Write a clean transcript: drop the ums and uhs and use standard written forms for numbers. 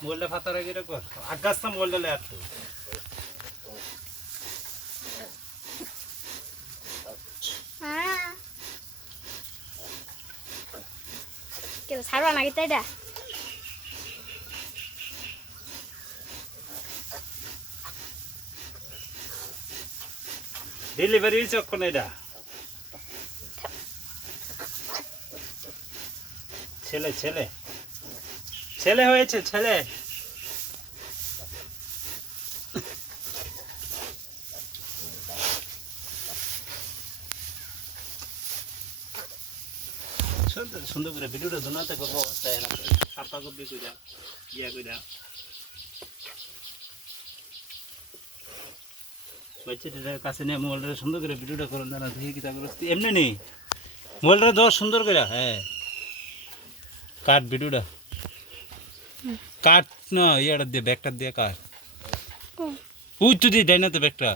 মোবাইলটা ফাতা রেখে রাখো আগাছটা মোবাইলটা লে আর তো কেন ছাড়বা নাকি তাই এটা ডেলিভারি চক্ষণ এটা ছেলে ছেলে ছেলে হয়েছে ছেলে সুন্দর সুন্দর করে ভিডিওটা ধুনাতে করবো তাই না কাপা কপি কইরা ইয়া কইরা বাচ্চাটার কাছে নিয়ে মোবাইলটা সুন্দর করে ভিডিওটা করুন না দেখি কি তা করো এমনি নেই মোবাইলটা দশ সুন্দর করে হ্যাঁ কাট ভিডিওটা কাট না ইয়াটা দিয়ে ব্যাগটা দিয়ে কাট উচ্চ দিয়ে দেয় না তো ব্যাগটা